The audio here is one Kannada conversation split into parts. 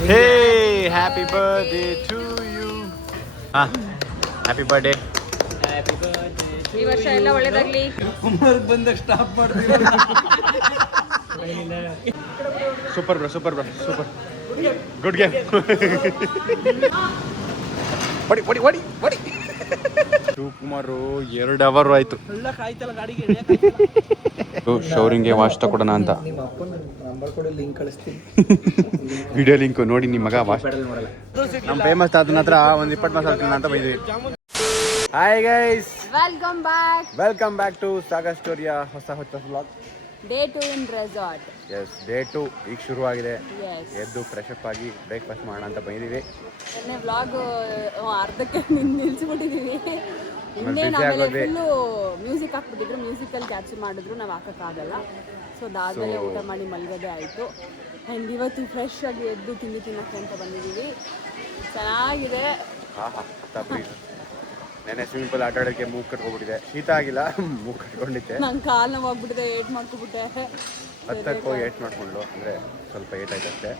Hey happy birthday to you birthday happy birthday ಈ ವರ್ಷ ಎಲ್ಲ ಒಳ್ಳೇದಾಗ್ಲಿ. Super bro super bro super good game buddy buddy buddy ಬಡಿ ಶಿವಕುಮಾರು ಎರಡು ಅವರ್ ಆಯ್ತು. ಶೌರಿಂಗ್ಗೆ ವಾಶ್ ತಗೊಡೋಣ ಅಂತ. ನಿಮ್ಮ ಅಪ್ಪನ ನಂಬರ್ ಕೊಡಿ ಲಿಂಕ್ ಕಳಿಸ್ತೀನಿ. ವಿಡಿಯೋ ಲಿಂಕ್ ನೋಡಿ ನಿಮ್ಮ ಮಗ ವಾಶ್ ನಮ್ಮ ಫೇಮಸ್ ತಾತನ ಹತ್ರ ಒಂದು ಇಪ್ಪತ್ತು ಮಾಸ ಅಂತ by the way hi guys welcome back welcome back to Sagar ಸ್ಟೋರಿಯ ಹೊಸ ಹೊಸ vlog day two in resorts day two ಈಗ ಶುರುವಾಗಿದೆ. ಎದ್ದು ಫ್ರೆಶ್ ಅಪ್ ಆಗಿ ಬ್ರೇಕ್ಫಾಸ್ಟ್ ಮಾಡೋಣ ಅಂತ ಬಂದಿದ್ದೀವಿ. ವ್ಲಾಗ್ ಅರ್ಧಕ್ಕೆ ನಿನ್ ನಿಲ್ಸ್ಬಿಟ್ಟಿದೀವಿ. ಇನ್ನೇನು ಆಮೇಲೆ ಫುಲ್ಲು ಮ್ಯೂಸಿಕ್ ಹಾಕ್ಬಿಟ್ಟಿದ್ರು. ಮ್ಯೂಸಿಕಲ್ಲಿ ಕ್ಯಾಪ್ಚರ್ ಮಾಡಿದ್ರು ನಾವು ಹಾಕೋಕ್ಕಾಗಲ್ಲ. ಸೊ ಅದಾದಮೇಲೆ ಊಟ ಮಾಡಿ ಮಲ್ಗೋದೇ ಆಯಿತು. ಆ್ಯಂಡ್ ಇವತ್ತು ಫ್ರೆಶ್ ಆಗಿ ಎದ್ದು ತಿಂಡಿ ತಿನ್ನಕ್ಕೆ ಅಂತ ಬಂದಿದ್ದೀವಿ. ಚೆನ್ನಾಗಿದೆ. ನೆನೆ ಸ್ವಿಮ್ಮಿಂಗ್ ಪೂಲ್ ಆಟ ಆಡೋಕ್ಕೆ ಮೂಗ್ ಕಟ್ಕೊಬಿಟ್ಟಿದೆ ಶೀತ ಆಗಿಲ್ಲ ಮೂಗ್ ಕಟ್ಕೊಂಡಿದ್ದೆ. ನಂಗೆ ಕಾಲು ನೋವು ಆಗ್ಬಿಟ್ಟಿದೆ ಏಟ್ ಮಾಡ್ಕೊಬಿಟ್ಟೆ. ಹತ್ತಕ್ಕೆ ಹೋಗಿ ಏಟ್ ಮಾಡ್ಕೊಂಡು ಅಂದರೆ ಸ್ವಲ್ಪ ಏಟ್ ಆಯ್ತಷ್ಟೇ.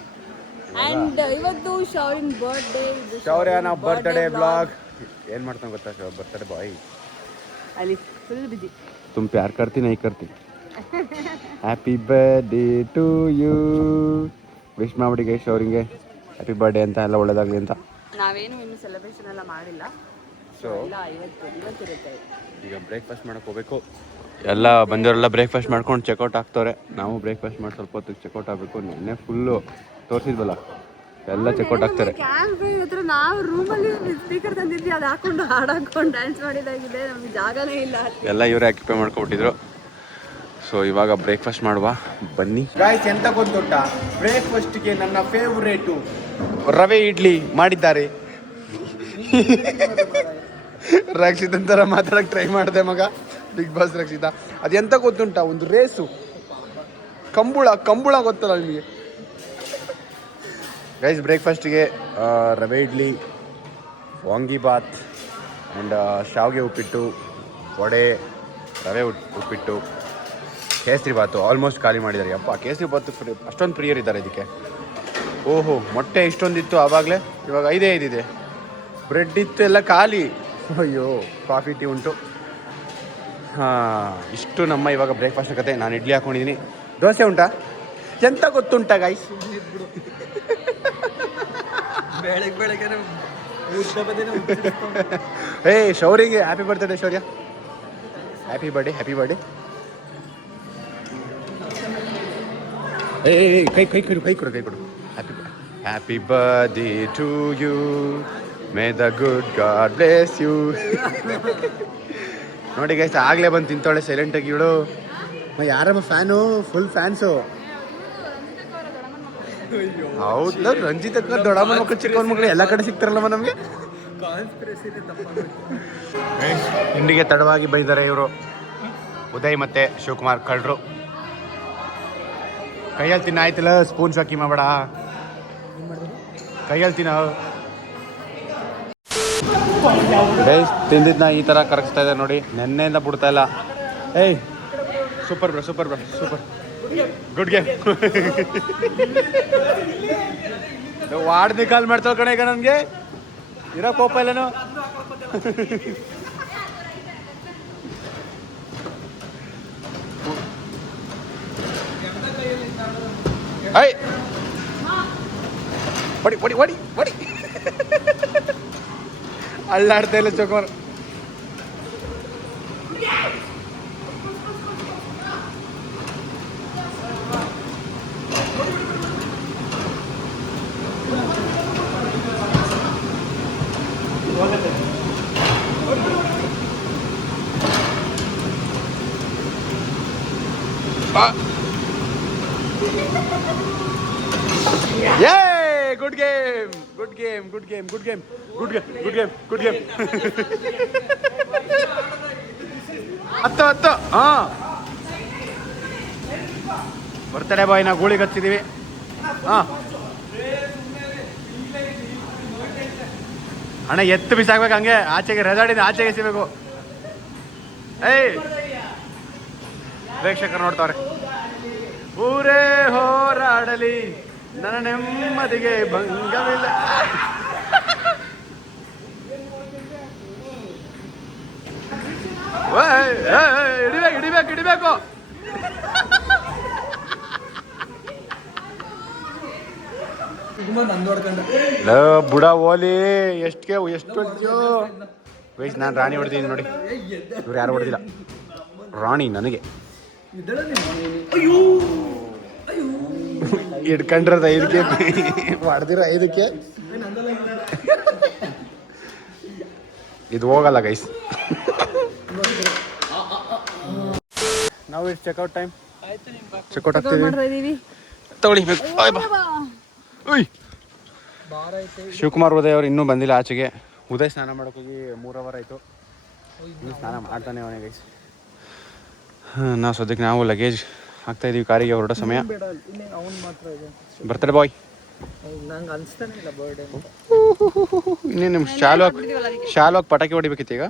ಆ್ಯಂಡ್ ಇವತ್ತು ಶೌರಿನ್ ಬರ್ಡೇ ಶೌರ್ಯನ ನಾವು ಬರ್ತ್ಡೇ ಬ್ಲಾಗ್ ಏನ್ ಮಾಡ್ತಾನೆ ಗೊತ್ತಾ ಶಿವ ಬರ್ತಾರೆ ಬಾಯ್ ಅಲ್ಲಿ ಫುಲ್ ಬಿಜಿ ತುಂಬ ಪ್ಯಾರ್ ಕರ್ತಿ ನೈ ಕರ್ತಿ? Happy birthday to you wish ಮಾಡ್ಬಿಡಿ ಗೈಸ್ ಅವರಿಗೆ. ಹ್ಯಾಪಿ ಬರ್ಡೇ ಅಂತ ಎಲ್ಲ ಒಳ್ಳೇದಾಗಲಿ ಅಂತ. ನಾವೇನು ಇನ್ನು ಸೆಲೆಬ್ರೇಷನ್ ಎಲ್ಲ ಮಾಡಿಲ್ಲ. ಸೊ ಈಗ ಬ್ರೇಕ್ಫಾಸ್ಟ್ ಮಾಡಕ್ಕೆ ಹೋಗಬೇಕು. ಎಲ್ಲ ಬಂದವರೆಲ್ಲ ಬ್ರೇಕ್ಫಾಸ್ಟ್ ಮಾಡ್ಕೊಂಡು ಚೆಕ್ಔಟ್ ಆಗ್ತವ್ರೆ ನಾವು ಬ್ರೇಕ್ಫಾಸ್ಟ್ ಮಾಡಿ ಸ್ವಲ್ಪ ಹೊತ್ತಿಗೆ ಚೆಕ್ಔಟ್ ಆಗಬೇಕು. ನೆನ್ನೆ ಫುಲ್ಲು ತೋರಿಸಿದ್ವಲ್ಲ. ಎಲ್ಲ ಚೆಕ್ಔಟ್ ಆಗ್ತಾರೆ. ಕ್ಯಾಂಪ್ ಹತ್ರ ನಾವು ರೂಮಲ್ಲಿ ಸ್ಪೀಕರ್ ತಂದಿದ್ವಿ ಅದು ಹಾಕೊಂಡು ಡ್ಯಾನ್ಸ್ ಮಾಡಿದಾಗಿದೆ ನಮ್ಗೆ ಜಾಗನೇ ಇಲ್ಲ ಎಲ್ಲ ಇವರೇ ಆಕ್ಯುಪೈ ಮಾಡ್ಕೊಬಿಟ್ಟಿದ್ರು. ಸೊ ಇವಾಗ ಬ್ರೇಕ್ಫಾಸ್ಟ್ ಮಾಡುವ. ಬನ್ನಿ. ಗಾಯ್ಸ್ ಎಂತ ಗೊತ್ತುಂಟ? ಬ್ರೇಕ್ಫಾಸ್ಟ್ಗೆ ನನ್ನ ಫೇವ್ರೇಟು ರವೆ ಇಡ್ಲಿ ಮಾಡಿದ್ದಾರೆ. ರಕ್ಷಿತ್ ಥರ ಮಾತಾಡಕ್ಕೆ ಟ್ರೈ ಮಾಡಿದೆ ಮಗ. Bigg Boss Rakshita. ಅದೆಂತ ಗೊತ್ತುಂಟ? ಒಂದು ರೇಸು ಕಂಬುಳ ಕಂಬುಳ ಗೊತ್ತಲ್ಲ ನಿಮಗೆ? ಗೈಸ್ ಬ್ರೇಕ್ಫಾಸ್ಟಿಗೆ ರವೆ ಇಡ್ಲಿ ವಾಂಗಿಬಾತ್ ಆ್ಯಂಡ್ ಶಾವಿಗೆ ಉಪ್ಪಿಟ್ಟು, ವಡೆ, ರವೆ ಉಪ್ಪಿಟ್ಟು, ಕೇಸರಿ ಬಾತು ಆಲ್ಮೋಸ್ಟ್ ಖಾಲಿ ಮಾಡಿದ್ದಾರೆ. ಅಪ್ಪ ಕೇಸರಿ ಬಾತು ಅಷ್ಟೊಂದು ಪ್ರಿಯರಿದ್ದಾರೆ ಇದಕ್ಕೆ. ಓಹೋ, ಮೊಟ್ಟೆ ಇಷ್ಟೊಂದಿತ್ತು ಆವಾಗಲೇ ಇವಾಗ ಐದೇ ಐದಿದೆ. ಬ್ರೆಡ್ ಇತ್ತು, ಎಲ್ಲ ಖಾಲಿ. ಅಯ್ಯೋ ಕಾಫಿ ಟೀ ಉಂಟು. ಹಾಂ, ಇಷ್ಟು ನಮ್ಮ ಇವಾಗ ಬ್ರೇಕ್ಫಾಸ್ಟ್ ಕತೆ. ನಾನು ಇಡ್ಲಿ ಹಾಕೊಂಡಿದ್ದೀನಿ ದೋಸೆ ಉಂಟಾ? ಎಂತ ಗೊತ್ತುಂಟಾ ಗಾಯ್ಸ್ ಬೆಳಗ್ಗೆ ಬೆಳಗ್ಗೆ ಊಟ ಬದೇನೆ ಏ ಶೌರಿಗೆ happy birthday Shaurya. Happy birthday happy birthday ಏ ಏ, ಏ, ಕೈ ಕೈ ಕೊಡು ಕೈ ಕೊಡು ಕೈ ಕೊಡು. Happy happy birthday to you may the good god bless you ನೋಡಿ ಗೈಸ್ ಆಗಲೇ ಬಂದು ತಿಂತಾಳೆ ಸೈಲೆಂಟಾಗಿ ಇವಳು. ಯಾರಮ್ಮ ಫ್ಯಾನು ಫುಲ್ ಫ್ಯಾನ್ಸು ಹೌದು ರಂಜಿತ್ ಅಕ್ಕ ದೊಡ್ಡಮ್ಮನ ಮಕ್ಕಳು ಚಿಕ್ಕವನ ಮಕ್ಕಳು ಎಲ್ಲ ಕಡೆ ಸಿಗ್ತಾರಲ್ಲಮ್ಮ ನಮಗೆ? ತಿಂಡಿಗೆ ತಡವಾಗಿ ಬೈದಾರೆ ಇವರು. ಉದಯ್ ಮತ್ತೆ ಶಿವಕುಮಾರ್ ಕಳ್ರು. ಕೈಯಲ್ಲಿ ತಿನ್ನ ಆಯ್ತಿಲ್ಲ ಸ್ಪೂನ್ ಶಾಕಿ ಮಾಡಬೇಡ. ಕೈಯಲ್ಲಿ ತಿನ್ನ. ತಿಂದಿದ್ನ ಈ ಥರ ಕರಗಿಸ್ತಾ ಇದೆ ನೋಡಿ. ನೆನ್ನೆಯಿಂದ ಬಿಡ್ತಾ ಇಲ್ಲ. ಏಯ್ super bro super bro super good game ward call ಮಾಡ್ತಾವ ಕಣ ಈಗ ನನಗೆ. ಇರೋ ಕೋಪ ಇಲ್ಲನು? ಐ ಬಡಿ ಬಡಿ ಬಡಿ ಬಡಿ ಅಳ್ಳಾಡ್ತಾ ಇಲ್ಲ ಯೇ good game good game good game good game good game good game good game ಹತ್ತು ಹತ್ತು. ಹಾ. ಬಾಯ್, ನಾವು ಗೂಳಿಗೆ ಕತ್ತಿದೀವಿ ಹಾ. ಅಣ್ಣ, ಎತ್ತು ಬಿಸಾಕ್ಬೇಕು ಹಂಗೆ. ಆಚೆಗೆ ರೆಸಾರ್ಟಿಂದ ಆಚೆಗೆ ಸಿಗಬೇಕು ಏಯ್. ಪ್ರೇಕ್ಷಕರು ನೋಡ್ತಾರೆ ಊರೇ ಹೋರಾಡಲಿ ನನ್ನ ನೆಮ್ಮದಿಗೆ ಭಂಗವಿಲ್ಲ. ಇಡಿಬೇಕು ಇಡಿಬೇಕು ಹಿಡಿಬೇಕು ಹಿಡಿಬೇಕು ಹಿಡಿಬೇಕು. ಲೋ, ಬುಡ ಓಲಿ ಎಷ್ಟಕ್ಕೆ ಎಷ್ಟು ಹೊಡ್ತೀಯೋ ವಯಸ್ಸು ನಾನು ರಾಣಿ ಹೊಡ್ತೀನಿ ನೋಡಿ. ಇವ್ರು ಯಾರು ಹೊಡೆದಿಲ್ಲ. ರಾಣಿ ನನಗೆ. ಅಯ್ಯೋ ಅಯ್ಯೋ. ಹಿಡ್ಕೊಂಡ್ರದ ಐದಕ್ಕೆ. ಮಾಡ್ದಿರ ಐದಕ್ಕೆ. ಇದು ಹೋಗಲ್ಲ ಗೈಸ್ ನಾವು ಇಷ್ಟು ಚೆಕ್ಔಟ್ ಟೈಮ್ ಚೆಕ್ಔಟ್ ಆಗ್ತೀವಿ ಮಾಡ್ತಾ ತಗೊಳ್ಳಿ ಬೇಕು. ಬಾಯ್ ಬಾ. ಉಯ್. ಶಿವಕುಮಾರ್ ಉದಯ್ ಅವ್ರು ಇನ್ನೂ ಬಂದಿಲ್ಲ ಆಚೆಗೆ. ಉದಯ್ ಸ್ನಾನ ಮಾಡೋಕ್ಕೋಗಿ ಮೂರು ಅವರ್ ಆಯಿತು. ಇನ್ನು ಸ್ನಾನ ಮಾಡ್ತಾನೆ ಅವನೇ ಗೈಸ್ ನಾವು ಸದ್ಯಕ್ಕೆ ನಾವು ಲಗೇಜ್ ಹಾಕ್ತಾ ಇದೀವಿ ಕಾರಿಗೆ ಹೊರಡೋ ಸಮಯ. ಬರ್ತಡೆ ಬಾಯ್ ಇನ್ನೇ ನಿಮ್ಮ ಶಾಲು ಹಾಕಿ ಶಾಲು ಹಾಕಿ ಪಟಾಕಿ ಹೊಡಿಬೇಕಿತ್ತು ಈಗ?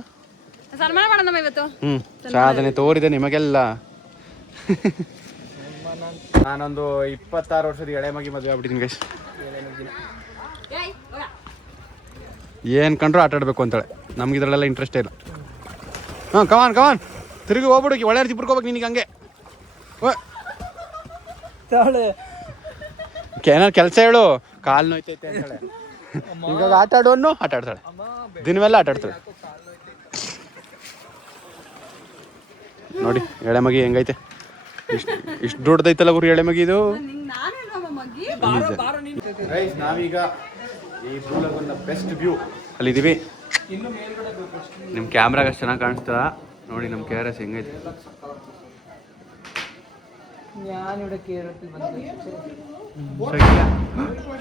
ಸನ್ಮಾನ ಮಾಡೋಣ ಇವತ್ತು. ಹ್ಞೂ ಸಾಧನೆ ತೋರಿದೆ ನಿಮಗೆಲ್ಲ. ನಾನೊಂದು ಇಪ್ಪತ್ತಾರು ವರ್ಷದ ಎಳೆ ಮಗಿ ಮದುವೆ ಆಗ್ಬಿಟ್ಟಿದ್ದೀನಿ ಗೈಸ್ ಏನ್ ಕಂಡ್ರು ಆಟ ಆಡ್ಬೇಕು ಅಂತಾಳೆ. ನಮ್ಗೆ ಇದ್ರಲ್ಲೆಲ್ಲ ಇಂಟ್ರೆಸ್ಟ್ ಇಲ್ಲ. ಹಾಂ ಕಮಾನ್ ಕಮಾನ್ ತಿರುಗಿ ಹೋಗ್ಬಿಡು ಒಳ್ಳೆ ಹೋಗ್ಬೇಕು ನಿನಗೆ ಹಂಗೆ. ಓ ತಾಳೆ. ಏನಾರು ಕೆಲಸ ಹೇಳು. ಕಾಲು ನೋಯ್ತೈತೆ ಅಂತಾಳೆ. ಇವಾಗ ಆಟ ಆಡೋನು ಆಟ ಆಡ್ತಾಳೆ. ಅಮ್ಮ ದಿನವೆಲ್ಲ ಆಟ ಆಡ್ತಾಳೆ. ನೋಡಿ ಎಳೆ ಮಗಿ ಹೆಂಗೈತೆ. ಇಷ್ಟು ಇಷ್ಟು ದೊಡ್ಡದೈತಲ್ಲ ಗುರು ಎಳೆ ಮಗಿ ಇದು. ನಾವೀಗ ಈ ಬೆಸ್ಟ್ ವ್ಯೂ ಅಲ್ಲಿದ್ದೀವಿ. ಇನ್ನು ಮೇಲ್ಗಡೆ ಬೇಕು ನಿಮ್ಮ ಕ್ಯಾಮ್ರಾಗ ಅಷ್ಟು ಚೆನ್ನಾಗಿ ಕಾಣಿಸ್ತಾ. ನೋಡಿ ನಮ್ಮ ಕೆ ಆರ್ ಎಸ್ ಹೆಂಗೈತೆ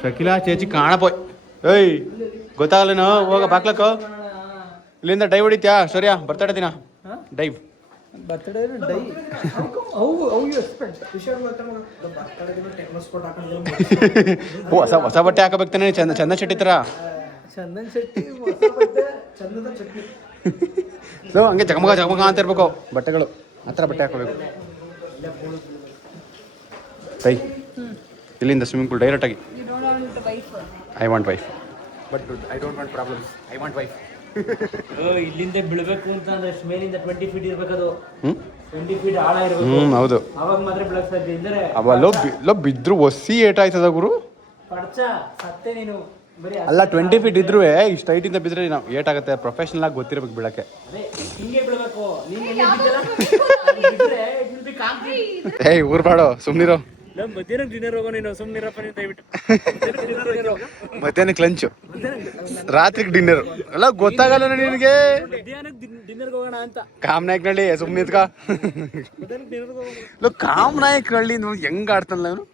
ಶಕಿಲ. ಚೇಚಿ ಕಾಣಪೋಯ್ ಏಯ್ ಗೊತ್ತಾಗಲೇನು? ಹೋಗ ಬಾಕ್ಲಕ್ಕ. ಇಲ್ಲಿಂದ ಡೈವ್ ಹೊಡಿತ್ಯಾ? ಸರಿಯಾ ಬರ್ತಾಡ ದಿನ. ಡೈವ್ ಹೊಸ ಹೊಸ ಬಟ್ಟೆ ಹಾಕಬೇಕು ತಾನೆ ಚಂದ ಚಂದ ಶೆಟ್ಟಿ ತರ ಚಂದನ್ ಶೆಟ್ಟಿ ಚಂದನ್ ಶೆಟ್ಟಿ ಸೊ ಹಂಗೆ ಜಗಮಗ ಜಗಮಗ ಅಂತ ಇರ್ಬೇಕು ಬಟ್ಟೆಗಳು ಆ ಥರ ಬಟ್ಟೆ ಹಾಕೋಬೇಕು ತೈ. ಇಲ್ಲಿಂದ ಸ್ವಿಮ್ಮಿಂಗ್ ಪೂಲ್ ಡೈರೆಕ್ಟ್ ಆಗಿ. You don't want to wife I want wife but I don't want problems I want wife ಇಲ್ಲಿಂದ ಬಿಳ್ಬೇಕು ಅಂತ ಅಂದ್ರೆ ಮೇಲಿಂದ ಟ್ವೆಂಟಿ ಫೀಟ್ ಇರ್ಬೇಕದು. ಹ್ಞೂ ಟ್ವೆಂಟಿ ಫೀಟ್ ಆಳ ಇರಬೇಕು. ಹ್ಞೂ ಹೌದು. ಅವಾಗ ಮಾತ್ರ ಬೀಳಕ್ ಸಾಧ್ಯ. ಇದ್ರೆ ಲೋ ಬಿದ್ರು ಒಸಿ ಏಟಾಯ್ತದ ಗುರು? ಪಡ್ಚ ಸತ್ತೆ ನೀನು. ಅಲ್ಲ ಟ್ವೆಂಟಿ ಫೀಟ್ ಇದ್ರೂ ಇಷ್ಟು ಇಂದ ಬಿದ್ರೆ ನಾವು ಏಟಾಗುತ್ತೆ ಪ್ರೊಫೆಷನಲ್ ಆಗಿ ಗೊತ್ತಿರಬೇಕು ಬಿಡಕ್ಕೆ. ಏಯ್ ಊರ್ ಬಾಡೋ ಸುಮ್ನಿರೋ. ಮಧ್ಯಾಹ್ನ ಡಿನ್ನರ್ ಹೋಗೋ ನೀನು ಸುಮ್ಮನಿರಪ್ಪ ನೀನು ದಯವಿಟ್ಟು. ಮಧ್ಯಾಹ್ನಕ್ಕೆ ಲಂಚು ರಾತ್ರಿಗೆ ಡಿನ್ನರ್ ಅಲ್ಲ ಗೊತ್ತಾಗಲ್ಲ ನಿನಗೆ. ಮಧ್ಯಾಹ್ನಕ್ಕೆ ನಳ್ಳಿ ಹೋಗೋಣ ಅಂತ. ಕಾಮ್ ನಾಯಕನಹಳ್ಳಿ ಸುಮ್ಮನೆ ಇದ್ಕ ಮಧ್ಯಾಹ್ನಕ್ಕೆ ಡಿನ್ನರ್ಗೆ ಹೋಗೋಣ. ಲೋ ಕಾಮ್ ನಾಯಕನಹಳ್ಳಿ ನೋಡಿ ಹೆಂಗ್ ಆಡ್ತಾನಲ್ಲ ಅವನು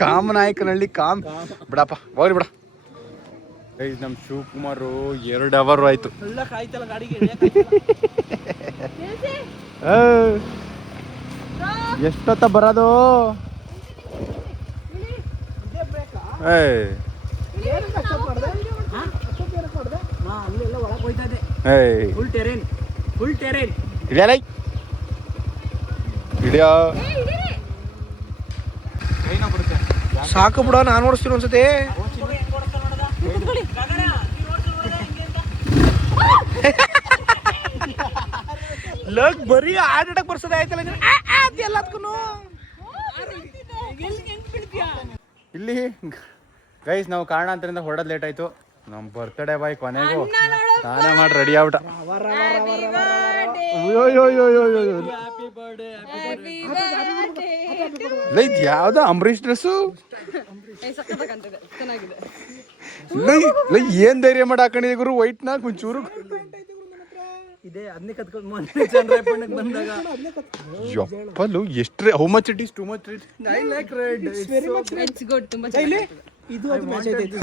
ಕಾಮ ನಾಯಕನಹಳ್ಳಿ ಕಾಮ್. ಬಿಡಪ್ಪ ಹೋಗ್ರಿ ಬಿಡ. ಏಯ್ ನಮ್ಮ ಶಿವಕುಮಾರು ಎರಡು ಅವರ್ ಆಯ್ತು. ಎಲ್ಲ ಕಾಯ್ತಲ್ಲ ಗಾಡಿಗೆ ಎಷ್ಟೊತ್ತ ಬರೋದು? ಏಯ್ ಏಯ್ ಫುಲ್ ಟೆರೇನ್ ಫುಲ್ ಟೆರೇನ್ ಸಾಕು ಬಿಡ ನಾನು ಓಡಿಸ್ತೀನಿ ಒಂದ್ಸತಿ. ಲಗ್ ಬರೀ ಆಡಕ್ ಬರ್ಸದೆ ಆಯ್ತಲ್ಲ ಎಲ್ಲದಕ್ಕೂ ಇಲ್ಲಿ ಗೈಸ್ ನಾವು ಕಾರಣಾಂತರಿಂದ ಹೊರಡೋದು ಲೇಟ್ ಆಯ್ತು. ನಮ್ಮ ಬರ್ತ್ಡೇ ಬಾಯ್ ಕೊನೆಗೂ ಸ್ನಾನ ಮಾಡಿ ರೆಡಿ ಆಗ್ಬಿಟ್ಟ. ಲೈತ್ ಯಾವ್ದ ಅಂಬರೀಶ್ ಡ್ರೆಸ್ಸು? ಚೆನ್ನಾಗಿದೆ. ಲೈ ಲೈ ಏನ್ ಧೈರ್ಯ ಮಾಡಿ ಹಾಕೊಂಡಿದೆ ಗುರು? ವೈಟ್ ನಾಕ್ ಒಂಚೂರು? ಇದೆ ಅದನ್ನೇ ಕತ್ಕೊಂಡು ಮೊನ್ನೆ ಚಂದ್ರಪ್ಪಣ್ಣಗೆ ಬಂದಾಗ. ಯಪ್ಪಲು ಎಷ್ಟು how much it is too much it I like red it's good ತುಂಬಾ ಇದು ಅದು ಮ್ಯಾಚ್ ಐತೈತಿ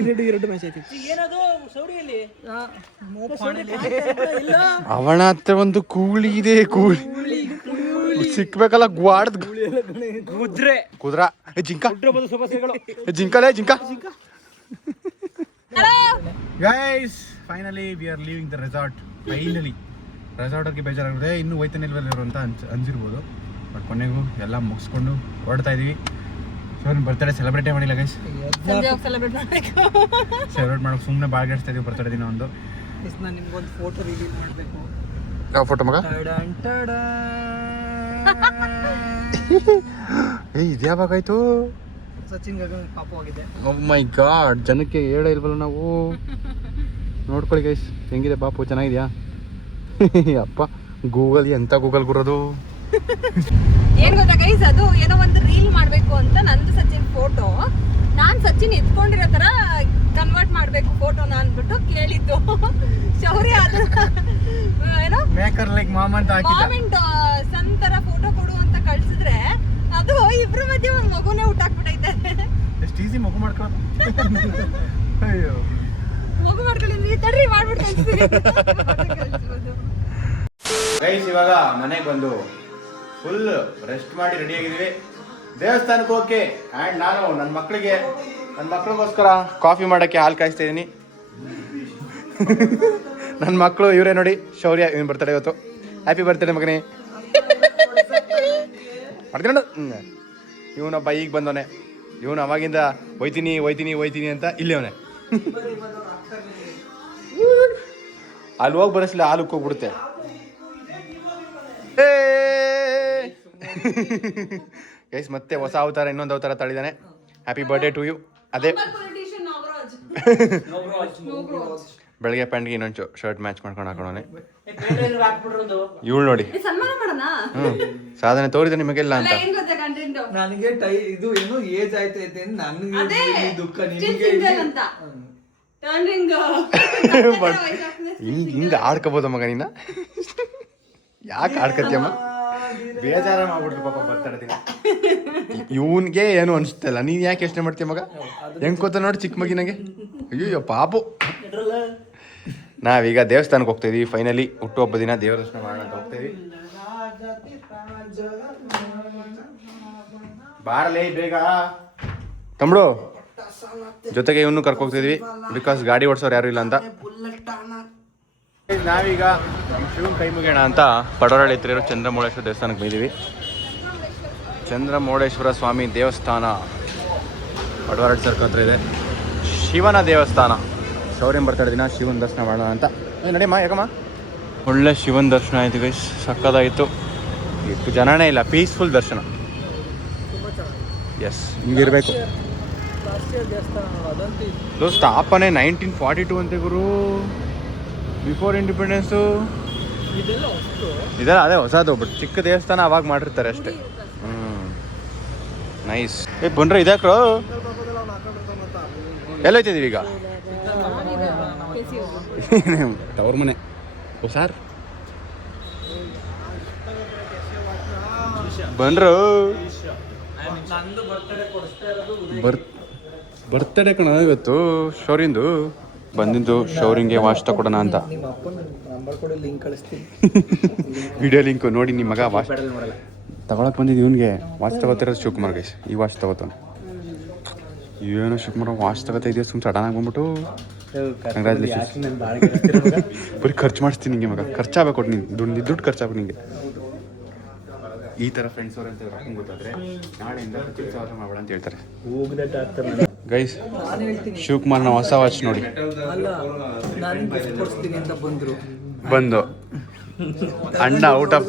ಎರಡು ಎರಡು ಮ್ಯಾಚ್ ಐತೈತಿ ಏನದು? ಸೌಡಿಯಲ್ಲಿ? ಇಲ್ಲ. ಅವನ ಹತ್ರ ಒಂದು ಕೂಳಿ ಇದೆ ಕೂಳಿ. ಸಿಕ್ಬೇಕಲ್ಲ ಗ್ವಾಡದ ಕುದ್ರೆ. ಕುದ್ರ. ಏ ಜಿಂಕ. ಜಿಂಕಲೇ ಜಿಂಕ guys finally we are leaving the resort finally ರೆಸಾರ್ಟರ್ಗೆ ಬೇಜಾರಾಗಿದೆ ಇನ್ನೂ ಹೋಯ್ತಾನೆ ಇಲ್ವಲ್ಲ ಅಂತ ಅನ್ಸ್ ಅನ್ಸಿರ್ಬೋದು ಬಟ್ ಕೊನೆಗೂ ಎಲ್ಲ ಮುಗಿಸ್ಕೊಂಡು ಹೊರಡ್ತಾ ಇದೀವಿ. ಶೋನ್ ಬರ್ತಡೇ ಸೆಲೆಬ್ರೇಟೇ ಮಾಡಿಲ್ಲ ಗೈಸ್ ಸೆಲೆಬ್ರೇಟ್ ಮಾಡಬೇಕು. ಸೆಲೆಬ್ರೇಟ್ ಮಾಡೋಕೆ ಸುಮ್ಮನೆ ಭಾಗವಹಿಸ್ತಾ ಇದೀವಿ ಬರ್ತಡೇ ದಿನ ಒಂದು. ನಾನು ನಿಮ್ಗೊಂದು ಫೋಟೋ ರಿಲೀಸ್ ಮಾಡಬೇಕು. ಯಾವ ಫೋಟೋ ಮಗ? ಏ ಇದ್ಯಾವಾಗಾಯ್ತು ಸಚಿನ್ ಗಗನ್ ಪಾಪ ಆಗಿದೆ. ಮೈ ಗಾಡ್ ಜನಕ್ಕೆ ಹೇಳ ಇಲ್ವಲ್ಲ ನಾವು? ನೋಡ್ಕೊಳ್ಳಿ ಗೈಸ್ ಹೆಂಗಿದೆ ಪಾಪು ಚೆನ್ನಾಗಿದ್ಯಾ? ಅಪ್ಪ ಗೂಗಲ್ ಎಂತ ಗೂಗಲ್ ಗುರೋದು? ಏನ್ ಗೊತ್ತಾ ಗೈಸ್ ಅದು ಏನೋ ಒಂದು ರೀಲ್ ಮಾಡ್ಬೇಕು ಅಂತ ನಂದು ಸಚಿನ್ ಫೋಟೋ ನಾನ್ ಸಚಿನ್ ಎತ್ಕೊಂಡಿರೋ ತರ ಕನ್ವರ್ಟ್ ಮಾಡ್ಬೇಕು ಫೋಟೋನ ಅಂದ್ಬಿಟ್ಟು ಕೇಳಿದ್ದು. ಶೌರ್ಯ ಅದು. ಏನೋ? ಮೇಕರ್ ಲೈಕ್ ಮಾಮ ಅಂತ ಮಾಮೆಂಟ್ ಸಣ್ಣ ತರ ಫೋಟೋ ಕೊಡು ಅಂತ ಕಳ್ಸಿದ್ರೆ ಅದು ಇಬ್ರ ಮಧ್ಯೆ ಒಂದ್ ಮಗುನೇ ಹುಟ್ಟಾಕ್ಬಿಟ್ಟೈತೆ ಎಷ್ಟು ಈಸಿ ಮಗು ಮಾಡ್ಕೊಳ್ಳೋದು ಅಯ್ಯೋ. ಮಗು ಮಾಡ್ಕೊಳ್ಳಿ ತಡ್ರಿ ಮಾಡ್ಬಿಟ್ಟು. ಗೈಸ್ ಇವಾಗ ಮನೆಗೆ ಬಂದು ಫುಲ್ ರೆಸ್ಟ್ ಮಾಡಿ ರೆಡಿ ಆಗಿದೀವಿ ದೇವಸ್ಥಾನಕ್ಕೆ ಓಕೆ ಆ್ಯಂಡ್ ನಾನು ನನ್ನ ಮಕ್ಕಳಿಗೆ ನನ್ನ ಮಕ್ಕಳಿಗೋಸ್ಕರ ಕಾಫಿ ಮಾಡೋಕ್ಕೆ ಹಾಲು ಕಾಯಿಸ್ತಾ ಇದ್ದೀನಿ. ನನ್ನ ಮಕ್ಕಳು ಇವರೇ ನೋಡಿ, ಶೌರ್ಯ ಇವನು ಬರ್ತಾರೆ ಇವತ್ತು. ಹ್ಯಾಪಿ ಬರ್ತಾರೆ ಮಗನೇ. ಮಾಡ್ತೀನಿ ಇವನೊಬ್ಬ ಈಗ ಬಂದವನೆ. ಇವನು ಅವಾಗಿಂದ ಒಯ್ತೀನಿ ಒಯ್ತೀನಿ ಒಯ್ತೀನಿ ಅಂತ ಇಲ್ಲಿ ಅವನೇ. ಅಲ್ಲಿ ಹೋಗಿ ಬರಸ್ಲಿ ಹಾಲು ಹೋಗ್ಬಿಡುತ್ತೆ. ಗೈಸ್ ಮತ್ತೆ ಹೊಸ ಅವತಾರ ಇನ್ನೊಂದು ಅವತಾರ ತಳಿದಾನೆ ಹ್ಯಾಪಿ ಬರ್ಡೇ ಟು ಯು ಅದೇ. ಬೆಳಗ್ಗೆ ಪ್ಯಾಂಟ್ಗೆ ಇನ್ನೊಂದು ಶರ್ಟ್ ಮ್ಯಾಚ್ ಮಾಡ್ಕೊಂಡು ಒಂದು ಇವಳು ನೋಡಿ. ಹ್ಞೂ ಸಾಧನೆ ತೋರಿದೆ ನಿಮಗೆಲ್ಲ ಅಂತ. ನನಗೆ ಟೈ ಇದು ಏನು ಏಜ್ ಆಯ್ತೈತೆ ಅಂತ ನನಗೆ ದುಃಖ ನಿಮಗೆ single ಅಂತ. ಟರ್ನಿಂಗ್ ಹಿಂಗ್ ಹಿಂಗ ಆಡ್ಕೋಬೋದ ಮಗ ನೀನ? ಯಾಕೆ ಆಡ್ಕತ್ಯಮ್ಮ? ಬೇಜಾರ ಮಾಡ್ಬಿಡ್ತು ಪಾಪ ಬರ್ತಾಳೆ ದಿನ ಇವನ್ಗೆ ಏನು ಅನಿಸ್ತಲ್ಲ ನೀನ್ ಯಾಕೆ ಯೋಚನೆ ಮಾಡ್ತೀಯ ಮಗ? ಹೆಂಗ್ ಕೂತ ನೋಡಿ ಚಿಕ್ಕ ಮಗಿನಂಗೆ? ಅಯ್ಯೋ ಪಾಪು. ನಾವೀಗ ದೇವಸ್ಥಾನಕ್ಕೆ ಹೋಗ್ತಾ ಇದೀವಿ ಫೈನಲಿ ಹುಟ್ಟುಹಬ್ಬ ದಿನ ದೇವರ ದರ್ಶನ ಮಾಡೋಣ ಅಂತ ಹೋಗ್ತಾ ಬಾರಲೇ ಬೇಗ. ತಮ್ಮಡು, ಜೊತೆಗೆ ಇವನು ಕರ್ಕೋಗ್ತಿದ್ವಿ ಬಿಕಾಸ್ ಗಾಡಿ ಓಡಿಸೋರು ಯಾರು ಇಲ್ಲ ಅಂತ. ನಾವೀಗ ಶಿವನ್ ಕೈ ಮುಗಿಯೋಣ ಅಂತ ಪಡೋರಳ್ಳಿ ಹತ್ರ ಇರೋ ಚಂದ್ರಮೌಳೇಶ್ವರ ದೇವಸ್ಥಾನಕ್ಕೆ ಬಂದಿದ್ದೀವಿ. ಚಂದ್ರಮೌಳೇಶ್ವರ ಸ್ವಾಮಿ ದೇವಸ್ಥಾನ ಪಡವರಳ್ಳಿ ಸರ್ಕಲ್ ಹತ್ರ ಇದೆ. ಶಿವನ ದೇವಸ್ಥಾನ. ಶೌರ್ಯಂ ಬರ್ತಾಳೆ ದಿನ ಶಿವನ ದರ್ಶನ ಮಾಡೋಣ ಅಂತ. ನಡಿಯಮ್ಮ ಯಾಕಮ್ಮ? ಒಳ್ಳೆ ಶಿವನ ದರ್ಶನ ಆಯಿತು ಗೈಸ್ ಸಕ್ಕದಾಯಿತು ಇಷ್ಟು ಜನನೇ ಇಲ್ಲ ಪೀಸ್ಫುಲ್ ದರ್ಶನ. ಎಸ್ ಹಿಂಗಿರಬೇಕು ಸ್ಥಾಪನೆ ನೈನ್ಟೀನ್ ಫಾರ್ಟಿ ಟು ಅಂತೆ ಗುರು. ಬಿಫೋರ್ ಇಂಡಿಪೆಂಡೆನ್ಸು ಇದೆಲ್ಲ ಅದೇ ಹೊಸದು ಬಟ್ ಚಿಕ್ಕ ದೇವಸ್ಥಾನ ಅವಾಗ ಮಾಡಿರ್ತಾರೆ ಅಷ್ಟೇ. ಹ್ಞೂ ನೈಸ್ ಏ ಬಂದ್ರೆ ಇದಾಕ್ರು ಎಲ್ಲೋಯ್ತಿದ್ದೀವಿ ಈಗ? ತವ್ರ ಮನೆ. ಓ ಸಾರ್. ಬಂದ್ರು. ನಂದು ಬರ್ತಡೇ ಕೊಡಿಸ್ತಾ ಇರೋದು ಬರ್ ಬರ್ತಡೇ ಕಣ ಇವತ್ತು. ಶೌರಿಂದು. ಬಂದಿದ್ದು ಶೌರಿಂಗ್ಗೆ ವಾಚ್ ತಗೊಡೋಣ ಅಂತ. ವಿಡಿಯೋ ಲಿಂಕ್ ನೋಡಿ ನಿಮ್ಮ ಮಗ ವಾಶ್ ತಗೊಳಕ್ ಬಂದಿದ್ದು ಇವನಿಗೆ. ವಾಚ್ ತಗೋತಿರೋದು ಶಿವಕುಮಾರ್ ಗೈಸ್. ಈ ವಾಚ್ ತಗೋತಾನೆ ಏನೋ ಶಿವಕುಮಾರ್ ವಾಚ್ ತಗೋತಾ ಇದೆಯಾ ಸುಮ್ಮನೆ ಸಡನ್ ಬಂದ್ಬಿಟ್ಟು. ಬರೀ ಖರ್ಚು ಮಾಡಿಸ್ತೀನಿ ನಿಂಗೆ ಮಗ. ಖರ್ಚಾಗಬೇಕು ನೀನು ದುಡ್ಡು ದುಡ್ಡು ಖರ್ಚಾಗಬೇಕು ನಿಂಗೆ. ಈ ಥರ ಫ್ರೆಂಡ್ಸ್ ಅವ್ರು ಅಂತ ಗೊತ್ತಾದ್ರೆ ನಾಳೆಯಿಂದ ಮಾಡಬೇಡ ಅಂತ ಹೇಳ್ತಾರೆ. ಗೈಸ್ ಶಿವಕುಮಾರ್ ನಾವು ಹೊಸ ವಾಚ್ ನೋಡಿ. ನಾನು ಗಿಫ್ಟ್ ಕೊಡಿಸ್ತೀನಿ ಅಂತ ಬಂದ್ರು. ಬಂದು. ಅಣ್ಣ ಔಟ್ ಆಫ್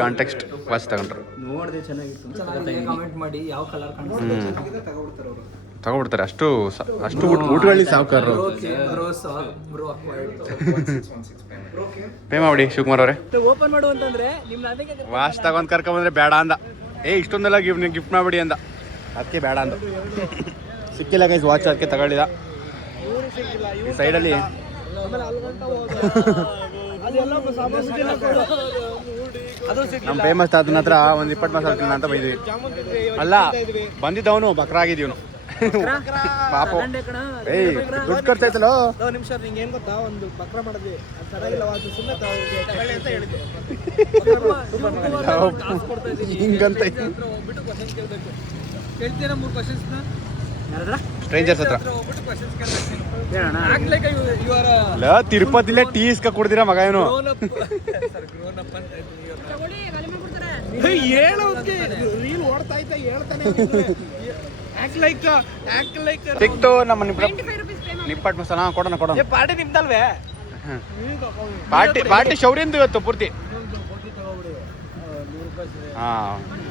ಕಾಂಟೆಕ್ಸ್ಟ್ ವಾಚ್ ತಗೊಂಡ್ರು. ನೋಡಿದೆ ಚೆನ್ನಾಗಿತ್ತು. ಚೆನ್ನಾಗಿದೆ ಕಮೆಂಟ್ ಮಾಡಿ ಯಾವ ಕಲರ್ ಕಾಣಿಸ್ತಾರೆ ತಗೊಬಿಡ್ತಾರೆ ಅಷ್ಟು ಅಷ್ಟು ಊಟ ಊಟಗಳಲ್ಲಿ ಸಾವುಕಾರರು ಬ್ರೋ ಪೇ ಮಾಡಿ ಶಿವಕುಮಾರ್ ಅವರೇ. ಓಪನ್ ಮಾಡು ಅಂತಂದ್ರೆ ನಿಮ್ ನನಗೆ ವಾಚ್ ತಗೊಂಡ್ ಕರ್ಕೊಂಬಂದ್ರೆ ಬೇಡ ಅಂದ. ಏ ಇಷ್ಟೊಂದೆಲ್ಲ ಗಿಫ್ಟ್ ಗಿಫ್ಟ್ ಮಾಡ್ಬಿಡಿ ಅಂದ. ಅದಕ್ಕೆ ಬೇಡ ಅಂದ. ಸಿಕ್ಕಿಲ್ಲ ಗೈಸ್ ವಾಚ್ ಅದಕ್ಕೆ ತಗೊಳ್ಳಿದ ಈ ಸೈಡಲ್ಲಿ ನಮ್ಮ ಫೇಮಸ್ ತಾತನ ಹತ್ರ ಒಂದು ಇಪ್ಪತ್ತು ಮಾಸ ಹಾಕೋಣ ಅಂತ ಬೈದ್ವಿ ಅಲ್ಲ ಬಂದಿದ್ದವನು ಬಕ್ರಾಗಿದ್ದೀವನು ಪಾಪ. ಏಯ್ ದುಡ್ಡು ಖರ್ಚಾಯ್ತಲ್ಲೋ ನಿಮಿಷ ನಿಂಗೆ ಏನ್ ಗೊತ್ತಾ? ಒಂದು ಬಕ್ರ ಮಾಡಿದ್ವಿ. ಅದು ಚೆನ್ನಾಗಿಲ್ಲ ವಾಚು ಸುಮ್ಮನೆ ತಗೊಳ್ಳಿ ಅಂತ ಹೇಳಿದ್ದೆ. ಹಿಂಗಂತ. ಕೇಳ್ತೀರಾ ಮೂರು ಕ್ವಶನ್ಸ್ನ ತಿರುಪತಿಲೇ ಟೀ ಇಸ್ಕ ಕುಡ್ದಿರ ಮಗ ಏನು ಕೊಡೋಣ ಕೊಡೋಣ. ಪಾರ್ಟಿ ನಿಮ್ದಲ್ವೇ? ಪಾರ್ಟಿ ಪಾರ್ಟಿ ಶೌರ್ಯಂದು ಇವತ್ತು ಪೂರ್ತಿ.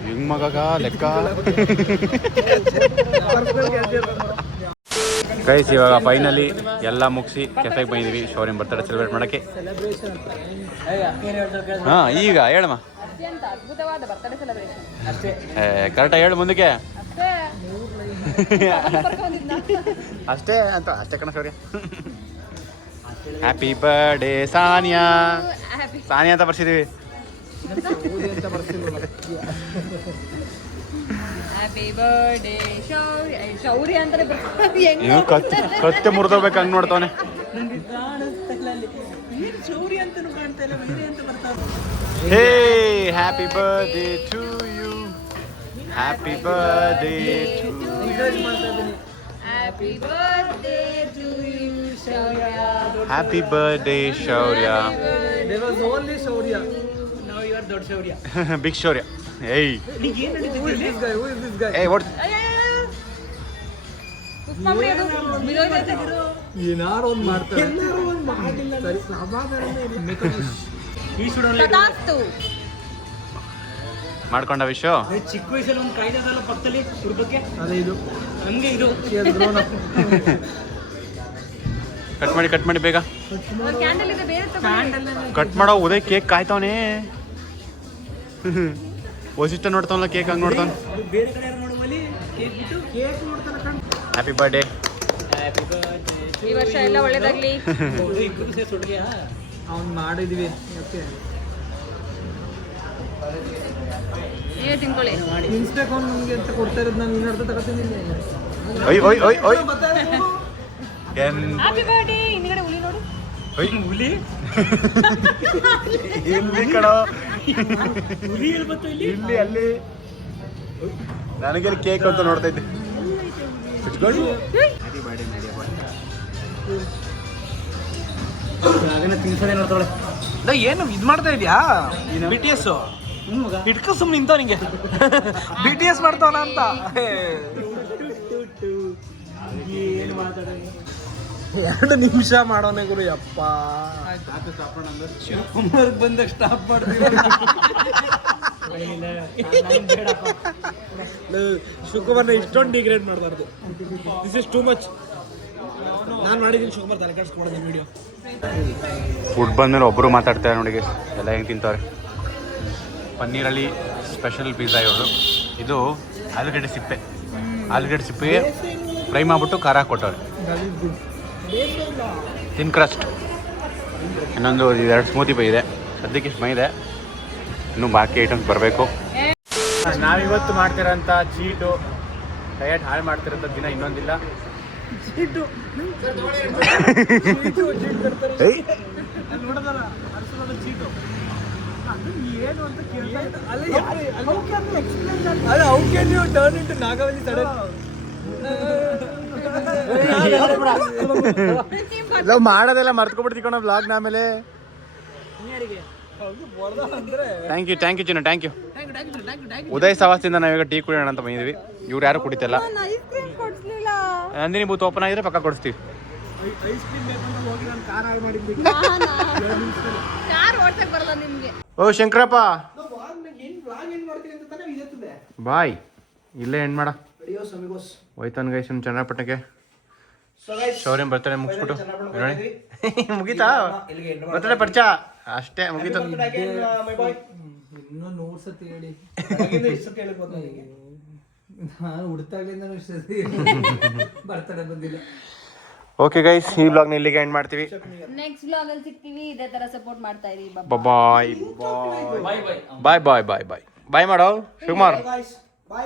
ಹಿಂಗ್ ಮಗಗ ಲೆಕ್ಕ? ಗೈಸ್ ಇವಾಗ ಫೈನಲಿ ಎಲ್ಲ ಮುಗಿಸಿ ಕೆಫೆಗೆ ಬಂದಿದ್ವಿ. ಶೌರ್ಯಂ ಬರ್ತಾರೆ ಸೆಲೆಬ್ರೇಟ್ ಮಾಡೋಕ್ಕೆ. ಹಾ ಈಗ ಹೇಳಮ್ಮ. ಅತ್ಯಂತ ಅದ್ಭುತವಾದ ಬರ್ತಡೇ ಸೆಲೆಬ್ರೇಷನ್ ಅಷ್ಟೇ. ಕರೆಕ್ಟಾಗಿ ಹೇಳು ಮುಂದಕ್ಕೆ. ಅಷ್ಟೇ. ಅಂತ ಅಷ್ಟೇ ಕಣ ಶೌರ್ಯ. Happy birthday Sania. ಸಾನಿಯಾ ಅಂತ ಬರ್ಸಿದೀವಿ. ಹ್ಯಾಪಿ ಬರ್ಡೇ ಶೌರ್ಯ ಏ, ಶೌರ್ಯ ಅಂತಾನೆ ಬರ್ತಾರೆ ಹೆಂಗ್ ಇವ್ ಕತ್ತೆ ಕತ್ತೆ ಮುರಿದೋಗ್ಬೇಕು ಹಂಗ್ ನೋಡ್ತಾವನೆ ಚೌರಿ ಅಂತಾನು ಕಾಣ್ತಾ ಇಲ್ಲ ವೀರ್ಯ ಅಂತ ಬರ್ತಾ hey happy birthday to you happy birthday to happy birthday to you Shaurya happy birthday Shaurya there was only Shaurya now you are big Shaurya. ಏಯ್. ಏಯ್ ವಾಟ್ ಮಾಡ್ಕೊಂಡ ವಿಷಯ ಚಿಕ್ಕ ವಯಸ್ಸಲ್ಲಿ ಒಂದು ಕಾಯ್ದೆ ಅದಲ್ಲ ಪಕ್ಕದಲ್ಲಿ ಕುರ್ಬಕ್ಕೆ ಅದೇ ಇದು. ಇದು. ಕಟ್ ಮಾಡಿ ಕಟ್ ಮಾಡಿ ಬೇಗ. ಕಟ್ ಮಾಡೋ ಉದಯ ಕೇಕ್ ಕಾಯ್ತಾವನೇ. ವಸಿಷ್ಠ ನೋಡ್ತಾವಲ್ಲ ಕೇಕ್ ಹಂಗೆ ನೋಡ್ತಾನೆ. ಹ್ಯಾಪಿ ಬರ್ಡೇ ವರ್ಷ ಒಳ್ಳೇದಾಗ್ಲಿ. ಅವ್ನು ಮಾಡಿದ್ವಿ ಓಕೆ ಅವ್ನು ಅಂತ ಕೊಡ್ತಾ ಇರೋದು ನಾನು ಹುಲಿ ಕಣ. ಇಲ್ಲಿ? ಇಲ್ಲಿ ಅಲ್ಲಿ. ನನಗೆ ಕೇಕ್ ಅಂತ ನೋಡ್ತಾ ಇದ್ದೆ. ಅದನ್ನ ತಿನ್ಸೋದೇ ನೋಡ್ತಾಳೆ ಏನು ಇದು ಮಾಡ್ತಾ ಇದೆಯಾ? ಬಿ ಟಿ ಎಸ್ ಇಟ್ಕೊ ಸುಮ್ಮನೆ ನಿಂತವ ನಿಂಗೆ ಬಿ ಟಿ ಎಸ್ ಮಾಡ್ತಾವನ ಅಂತ ಎರಡು ನಿಮಿಷ ಮಾಡೋನೆ ಗುರು ಯಪ್ಪ. ಶಿವಕುಮಾರ್ ಬಂದಾಗ ಸ್ಟಾಪ್ ಮಾಡ್ತೀವಿ. ಶಿವಕುಮಾರ್ನ ಇಷ್ಟೊಂದು ಡಿಗ್ರೇಡ್ ಮಾಡಬಾರ್ದು. ದಿಸ್ ಇಸ್ ಟೂ ಮಚ್ ನಾನು ಮಾಡಿದ್ದೀನಿ ಶಿವಕುಮಾರ್ ತಲೆ ಕೆಡಿಸ್ಕೊಡೋದು ವಿಡಿಯೋ ಫುಡ್ ಬಂದ್ಮೇಲೆ ಒಬ್ಬರು ಮಾತಾಡ್ತಾರೆ ನೋಡಿ. ಎಲ್ಲ ಹೆಂಗೆ ತಿಂತಾರೆ? ಪನ್ನೀರಲ್ಲಿ ಸ್ಪೆಷಲ್ ಪಿಜ್ಜಾ ಇವರು ಇದು ಆಲೂಗಡ್ಡೆ ಸಿಪ್ಪೆ. ಆಲೂಗಡ್ಡೆ ಸಿಪ್ಪೆಗೆ ಫ್ರೈ ಮಾಡಿಬಿಟ್ಟು ಖಾರ ಕೊಟ್ಟವ್ರೆ ತಿನ್ ಕ್ರಸ್ಟ್ ಇನ್ನೊಂದು ಎರಡು ಸ್ಮೂತಿ ಪೈ ಇದೆ ಸದ್ಯಕ್ಕೆ ಇಷ್ಟು ಇದೆ ಇನ್ನೂ ಬಾಕಿ ಐಟಮ್ಸ್ ಬರಬೇಕು ನಾವಿವತ್ತು ಮಾಡ್ತಿರೋಂಥ ಚೀಟು ಡಯಟ್ ಹಾಳು ಮಾಡ್ತಿರೋಂಥ ದಿನ ಇನ್ನೊಂದಿಲ್ಲ ನಾಗವಲ್ಲಿ ಲವ್ ಮಾಡೋದೆಲ್ಲ ಮರ್ತ್ಕೊಬಿಡ್ತಿಕೊಂಡ ಬ್ಲಾಗ್ ಆಮೇಲೆ. ಥ್ಯಾಂಕ್ ಯು ಥ್ಯಾಂಕ್ ಯು ಚಿನ್ನ ಥ್ಯಾಂಕ್ ಯು ಉದಯ್ ಸವಾಸದಿಂದ ನಾವೀಗ ಟೀ ಕುಡಿಯೋಣ ಅಂತ ಬಂದಿದ್ವಿ. ಇವ್ರು ಯಾರು ಕುಡಿತಲ್ಲ. ನಂದಿನಿ ಬೂತ್ ಓಪನ್ ಆಗಿದ್ರೆ ಪಕ್ಕ ಕೊಡಿಸ್ತೀವಿ. ಓ ಶಂಕರಪ್ಪ. ಬಾಯ್ ಇಲ್ಲೇ ಹೆಣ್ಮಾಡ ಹೋಯ್ತಾನ ಗೈಸ್ ನಿಮ್ಮ ಚನ್ನಪಟ್ಟಣಕ್ಕೆ? ಶೌರ್ಯಂ ಬರ್ತಾರೆ ಮುಗಿಸ್ಬಿಟ್ಟು. ನೋಡಿ. ಮುಗೀತಾ? ಬರ್ತಾರೆ ಪರಿಚಯ. ಅಷ್ಟೇ ಮುಗೀತು. ಇನ್ನೂ ನೂರು ಸತಿ ಹೇಳಿ. ನಾನು ಹುಡ್ತಾಗ್ಲಿಂದ ಬರ್ತಡೆ ಬಂದಿಲ್ಲ. ಓಕೆ ಗೈಸ್ ಈ ಬ್ಲಾಗ್ ಇಲ್ಲಿಗೆ ಎಂಡ್ ಮಾಡ್ತೀವಿ. ನೆಕ್ಸ್ಟ್ ಬ್ಲಾಗ್ ಅಲ್ಲಿ ಸಿಗ್ತೀವಿ. ಇದೇ ತರ ಸಪೋರ್ಟ್ ಮಾಡ್ತಾ ಇರಿ ಬಾಯ್ ಬಾಯ್ ಬಾಯ್ ಬಾಯ್ ಬಾಯ್ ಬಾಯ್ ಬಾಯ್ ಮಾಡೋ ಶಿವಮಾರ್